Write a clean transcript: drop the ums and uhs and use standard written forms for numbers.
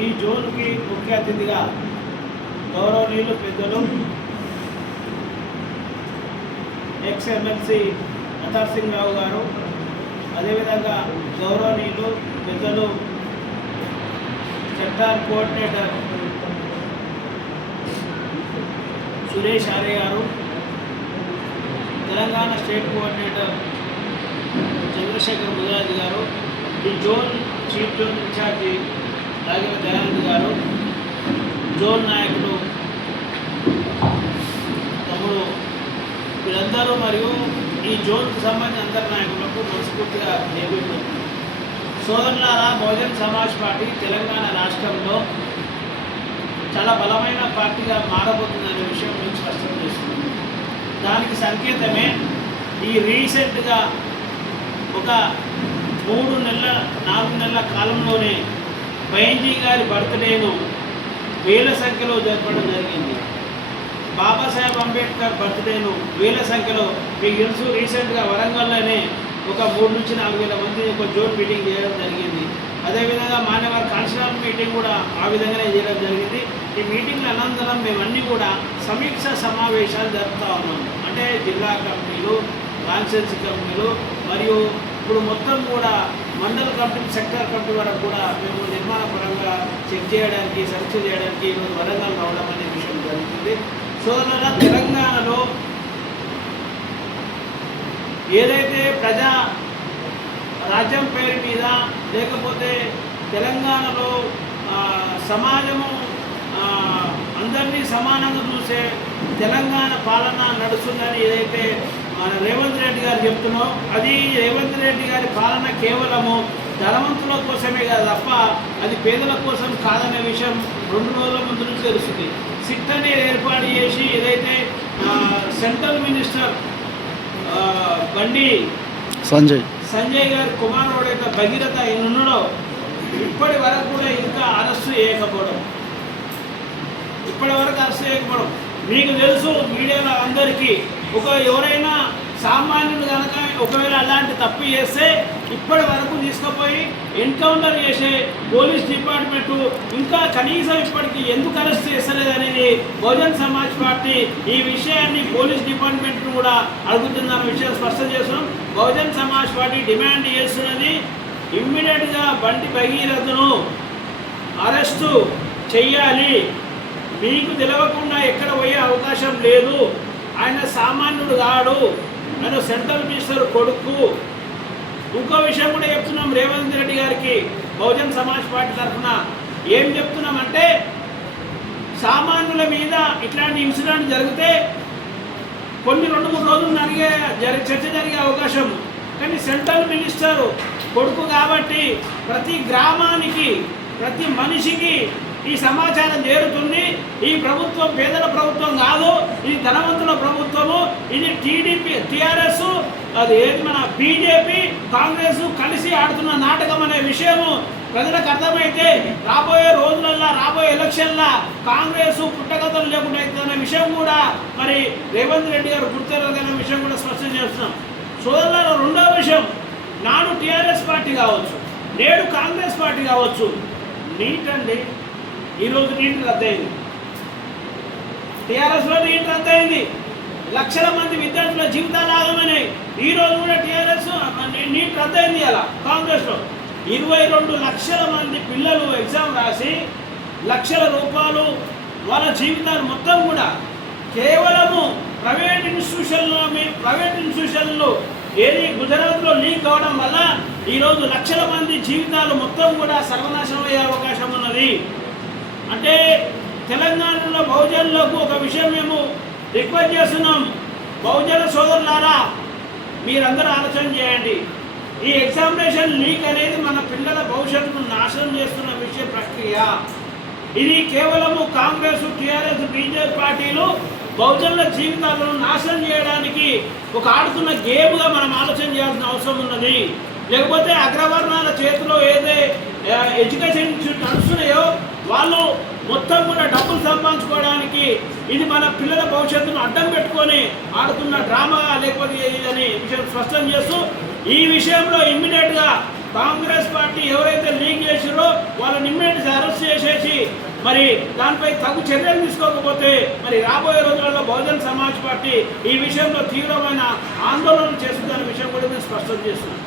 ఈ జోన్కి ముఖ్య అతిథిగా గౌరవనీయులు పెద్దలు ఎక్స్-ఎమ్మెల్సీ అతార్ సింగ్ రావు గారు, అదేవిధంగా గౌరవనీయులు పెద్దలు సెక్టార్ కోఆర్డినేటర్ సురేష్ ఆర్య గారు, తెలంగాణ స్టేట్ కోఆర్డినేటర్ చంద్రశేఖర్ ముదిరాజు గారు, ఈ zone chief zone incharge Raghava Dayanand గారు, జోన్ నాయకుడు తమ్ముడు, వీళ్ళందరూ మరియు ఈ జోన్కు సంబంధించిన అందరి నాయకులకు మనస్ఫూర్తిగా నేర్పించారు. సోదరులారా, బహుజన్ సమాజ్ పార్టీ తెలంగాణ రాష్ట్రంలో చాలా బలమైన పార్టీగా మారబోతుందనే విషయం మేము స్పష్టం చేస్తున్నాం. దానికి సంకేతమే ఈ రీసెంట్గా ఒక 4 నెలల కాలంలోనే బైంజీ గారి బర్త్డేను వేల సంఖ్యలో జరపడం జరిగింది. బాబాసాహెబ్ అంబేద్కర్ బర్త్డేను వేల సంఖ్యలో, మీకు తెలుసు, రీసెంట్గా వరంగల్లోనే ఒక 3 నుంచి 4 వేల మంది ఒక జోన్ మీటింగ్ చేయడం జరిగింది. అదేవిధంగా మాన్యవారి కాన్స్టిట్యూషన్ మీటింగ్ కూడా ఆ విధంగానే చేయడం జరిగింది. ఈ మీటింగ్ల అనంతరం మేమన్నీ కూడా సమీక్ష సమావేశాలు జరుపుతూ ఉన్నాం. అంటే జిల్లా కమిటీలు, కాన్స్టిట్యూన్సీ కమిటీలు మరియు ఇప్పుడు మొత్తం కూడా మండల కమిటీ, సెక్టర్ కమిటీ వరకు కూడా మేము నిర్మాణపరంగా చెక్ చేయడానికి, సమీక్ష చేయడానికి ఈరోజు వరంగల్ రావడం అనే విషయం జరుగుతుంది. సోదరుల తెలంగాణలో ఏదైతే ప్రజా రాజ్యం పేరు మీద లేకపోతే తెలంగాణలో సమాజము అందరినీ సమానంగా చూసే తెలంగాణ పాలన నడుస్తుందని ఏదైతే మన రేవంత్ రెడ్డి గారు చెప్తున్నారో, అది రేవంత్ రెడ్డి గారి పాలన కేవలము ధనవంతుల కోసమే కదా తప్ప అది పేదల కోసం కాదనే విషయం 2 రోజుల ముందు నుంచి తెలుస్తుంది. సిట్ అనేది ఏర్పాటు చేసి ఏదైతే సెంట్రల్ మినిస్టర్ బండి సంజయ్ గారి కుమారుడు యొక్క భగీరథ ఉన్నాడో ఇప్పటి వరకు కూడా ఇంకా అరెస్టు చేయకపోవడం, మీకు తెలుసు, మీడియాలో అందరికీ ఎవరైనా సామాన్యులు కనుక ఒకవేళ అలాంటి తప్పు చేస్తే ఇప్పటి వరకు తీసుకుపోయి ఎన్కౌంటర్ చేసే పోలీస్ డిపార్ట్మెంటు ఇంకా కనీసం ఇప్పటికీ ఎందుకు అరెస్ట్ చేస్తలేదు అనేది బహుజన్ సమాజ్ పార్టీ ఈ విషయాన్ని పోలీస్ డిపార్ట్మెంట్ను కూడా అడుగుతుందన్న విషయం స్పష్టం చేస్తున్నాం. బహుజన్ సమాజ్ పార్టీ డిమాండ్ చేస్తున్నది ఇమ్మీడియట్గా బండి భగీరథను అరెస్టు చెయ్యాలి. మీకు తెలియకుండా ఎక్కడ పోయే అవకాశం లేదు. ఆయన సామాన్యుడు కాడు, ఆయన సెంట్రల్ మినిస్టర్ కొడుకు. ఇంకో విషయం కూడా చెప్తున్నాం రేవంత్ రెడ్డి గారికి బహుజన్ సమాజ్ పార్టీ తరఫున ఏం చెప్తున్నామంటే, సామాన్యుల మీద ఇట్లాంటి ఇన్సిడెంట్ జరిగితే కొన్ని 2-3 రోజులు చర్చ జరిగే అవకాశం, కానీ సెంట్రల్ మినిస్టర్ కొడుకు కాబట్టి ప్రతి గ్రామానికి, ప్రతి మనిషికి ఈ సమాచారం చేరుతుంది. ఈ ప్రభుత్వం పేదల ప్రభుత్వం కాదు, ఇది ధనవంతుల ప్రభుత్వము. ఇది టీడీపీ, టీఆర్ఎస్, అది ఏది మన బీజేపీ, కాంగ్రెస్ కలిసి ఆడుతున్న నాటకం అనే విషయము ప్రజలకు అర్థమైతే రాబోయే రోజులల్లో, రాబోయే ఎలక్షన్ల కాంగ్రెస్ పుట్టగతలు లేకుండా అవుతుందనే విషయం కూడా మరి రేవంత్ రెడ్డి గారు గుర్తెరగదనే విషయం కూడా స్పష్టం చేస్తున్నాం. సోదరుల రెండో విషయం, నాడు టీఆర్ఎస్ పార్టీ కావచ్చు, నేడు కాంగ్రెస్ పార్టీ కావచ్చు, నీట్ అండి, ఈరోజు నీట్ రద్దయింది. టీఆర్ఎస్లో నీట్ రద్దయింది. లక్షల మంది విద్యార్థుల జీవితాలు ఆగమైనాయి. ఈరోజు కూడా టీఆర్ఎస్ నీట్ రద్దయింది. అలా కాంగ్రెస్లో 22 లక్షల మంది పిల్లలు ఎగ్జామ్ రాసి లక్షల రూపాయలు వాళ్ళ జీవితాలు మొత్తం కూడా కేవలము ప్రైవేట్ ఇన్స్టిట్యూషన్లో ఏది గుజరాత్లో లీక్ అవడం వల్ల ఈరోజు లక్షల మంది జీవితాలు మొత్తం కూడా సర్వనాశనం అయ్యే అవకాశం ఉన్నది. అంటే తెలంగాణలో బహుజనులకు ఒక విషయం మేము రిక్వెస్ట్ చేస్తున్నాం. బహుజన సోదరులారా, మీరందరూ ఆలోచన చేయండి. ఈ ఎగ్జామినేషన్ లీక్ అనేది మన పిల్లల భవిష్యత్తును నాశనం చేస్తున్న విషయ ప్రక్రియ. ఇది కేవలము కాంగ్రెస్, టీఆర్ఎస్, బీజేపీ పార్టీలు బహుజనుల జీవితాలను నాశనం చేయడానికి ఒక ఆడుతున్న గేమ్గా మనం ఆలోచన చేయాల్సిన అవసరం ఉన్నది. లేకపోతే అగ్రవర్ణాల చేతిలో ఏదే ఎడ్యుకేషన్ నడుస్తున్నాయో వాళ్ళు మొత్తం కూడా డబ్బులు సంపాదించుకోవడానికి ఇది మన పిల్లల భవిష్యత్తును అడ్డం పెట్టుకొని ఆడుతున్న డ్రామా లేకపోతే ఇదని విషయం స్పష్టం చేస్తూ ఈ విషయంలో ఇమ్మీడియట్గా కాంగ్రెస్ పార్టీ ఎవరైతే లీక్ చేసారో వాళ్ళని ఇమ్మీడియట్గా అరెస్ట్ చేసి మరి దానిపై తగు చర్యలు తీసుకోకపోతే మరి రాబోయే రోజులలో బహుజన్ సమాజ్ పార్టీ ఈ విషయంలో తీవ్రమైన ఆందోళన చేస్తుందనే విషయం కూడా మేము స్పష్టం చేస్తున్నాం.